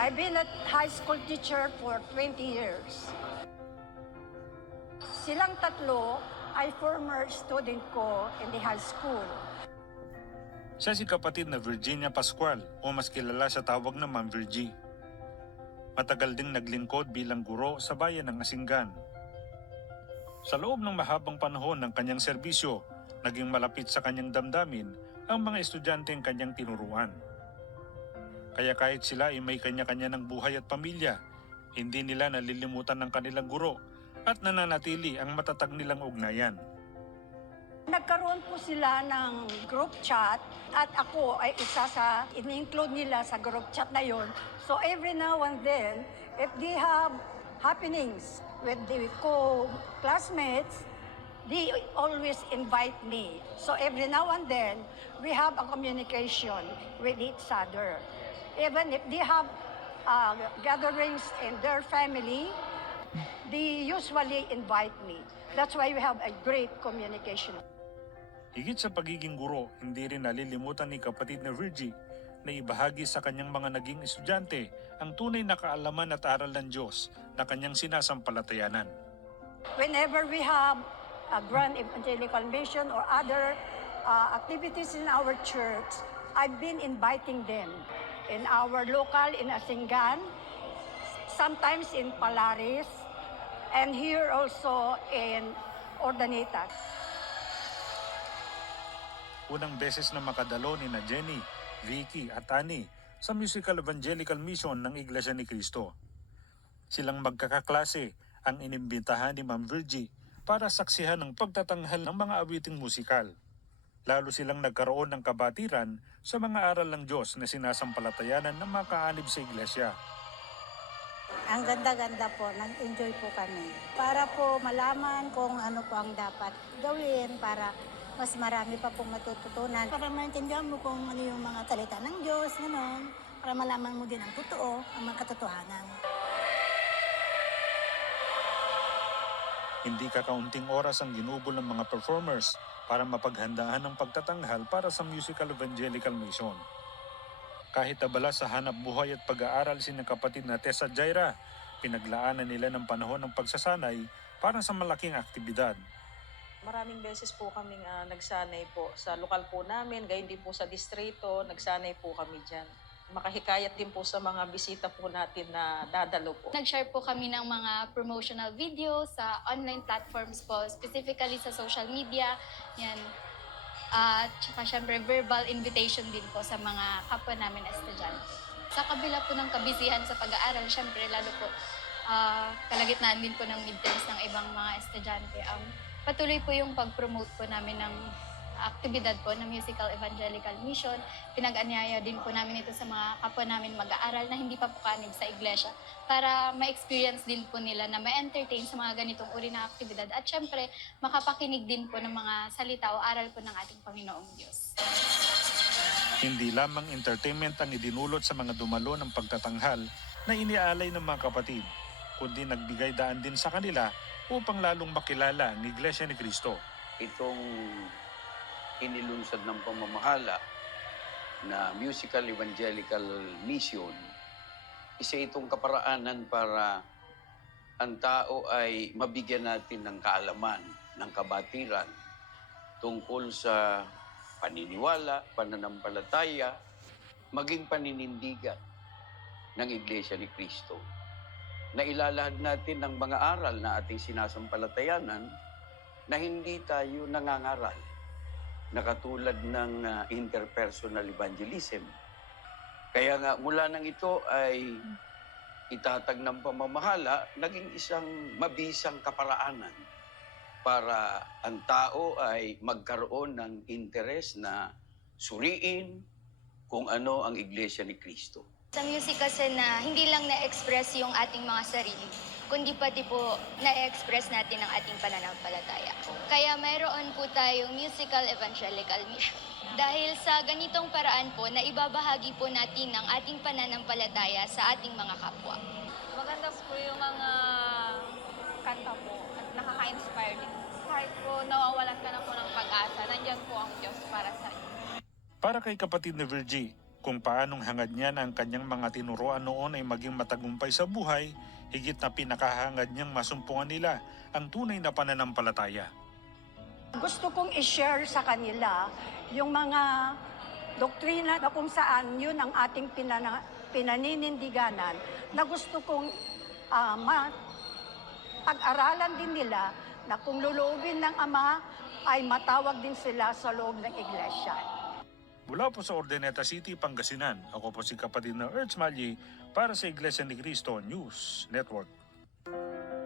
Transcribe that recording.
I've been a high school teacher for 20 years. Silang tatlo ay former student ko in the high school. Siya si kapatid na Virginia Pascual o mas kilala sa tawag na Ma'am Virgie. Matagal ding naglingkod bilang guro sa bayan ng Asinggan. Sa loob ng mahabang panahon ng kanyang serbisyo, naging malapit sa kanyang damdamin ang mga estudyanteng kanyang tinuruan. Kaya kahit sila ay may kanya-kanya ng buhay at pamilya, hindi nila nalilimutan ng kanilang guro at nananatili ang matatag nilang ugnayan. Nagkaroon po sila ng group chat at ako ay isa sa in-include nila sa group chat na yon. So every now and then, if they have happenings with the co-classmates, they always invite me. So every now and then, we have a communication with each other. Even if they have gatherings in their family, they usually invite me. That's why we have a great communication. Higit sa pagiging guro, hindi rin nalilimutan ni kapatid na Virgie na ibahagi sa kanyang mga naging estudyante ang tunay na kaalaman at aral ng Diyos na kanyang sinasampalatayanan. Whenever we have a grand evangelical mission or other activities in our church, I've been inviting them in our local in Asinggan, sometimes in Palaris, and here also in Ordoneta. Unang beses na makadalo ni na Jenny, Vicky at Annie sa Musical Evangelical Mission ng Iglesia ni Cristo. Silang magkakaklase ang inimbitahan ni Ma'am Virgie para saksihan ng pagtatanghal ng mga awiting musikal. Lalo silang nagkaroon ng kabatiran sa mga aral ng Diyos na sinasampalatayanan ng mga kaanib sa iglesia. Ang ganda-ganda po, nag-enjoy po kami. Para po malaman kung ano po ang dapat gawin para mas marami pa pong matututunan. Para maintindihan mo kung ano yung mga salita ng Diyos, gano'n. Para malaman mo din ang totoo, ang mga katotohanan. Hindi kakaunting oras ang ginubol ng mga performers para mapaghandaan ang pagtatanghal para sa Musical Evangelical Mission. Kahit abala sa hanap buhay at pag-aaral sina kapatid na Tess at Jaira, pinaglaanan nila ng panahon ng pagsasanay para sa malaking aktibidad. Maraming beses po kaming nagsanay po sa lokal po namin, gayon din po sa distrito, nagsanay po kami dyan. Makahikayat din po sa mga bisita po natin na dadalo po. Nag-share po kami ng mga promotional videos sa online platforms po, specifically sa social media. Yan. At saka syempre verbal invitation din po sa mga kapwa namin estudyante. Sa kabila po ng kabisihan sa pag-aaral, syempre lalo po kalagitnaan din po ng midterms ng ibang mga estudyante. Patuloy po yung pag-promote po namin ng aktibidad po na Musical Evangelical Mission. Pinag-anyaya din po namin ito sa mga kapwa namin mag-aaral na hindi pa po kanib sa iglesia para ma-experience din po nila na ma-entertain sa mga ganitong uri na aktibidad at syempre makapakinig din po ng mga salita o aral po ng ating Panginoong Diyos. Hindi lamang entertainment ang idinulot sa mga dumalo ng pagtatanghal na iniaalay ng mga kapatid, kundi nagbigay daan din sa kanila upang lalong makilala ang Iglesia ni Cristo. Itong inilunsad ng pamamahala na Musical Evangelical Mission, isa itong kaparaanan para ang tao ay mabigyan natin ng kaalaman, ng kabatiran tungkol sa paniniwala, pananampalataya, maging paninindigan ng Iglesia ni Cristo. Na ilalahad natin ng mga aral na ating sinasampalatayanan na hindi tayo nangangaral na katulad ng interpersonal evangelism. Kaya nga mula nang ito ay itatag ng pamamahala, naging isang mabisang kaparaanan para ang tao ay magkaroon ng interes na suriin kung ano ang Iglesia ni Cristo. Sa music kasi na hindi lang na-express yung ating mga sarili, kundi pati po na-express natin ang ating pananampalataya. Kaya mayroon po tayong Musical Evangelical Mission. Dahil sa ganitong paraan po na ibabahagi po natin ang ating pananampalataya sa ating mga kapwa. Maganda po yung mga kanta po at nakaka-inspire din. Kahit po nawawalan ka na po ng pag-asa, nandyan po ang Diyos para sa inyo. Para kay kapatid na Virgie, Kung paanong hangad niya na ang kanyang mga tinuruan noon ay maging matagumpay sa buhay, higit na pinakahangad niyang masumpungan nila ang tunay na pananampalataya. Gusto kong i-share sa kanila yung mga doktrina na kung saan yun ang ating pinaninindiganan na gusto kong pag-aralan din nila na kung luluubin ng Ama ay matawag din sila sa loob ng iglesia. Mula po sa Ordaneta City, Pangasinan, ako po si kapatid na Ertz Malyi para sa Iglesia ni Cristo News Network.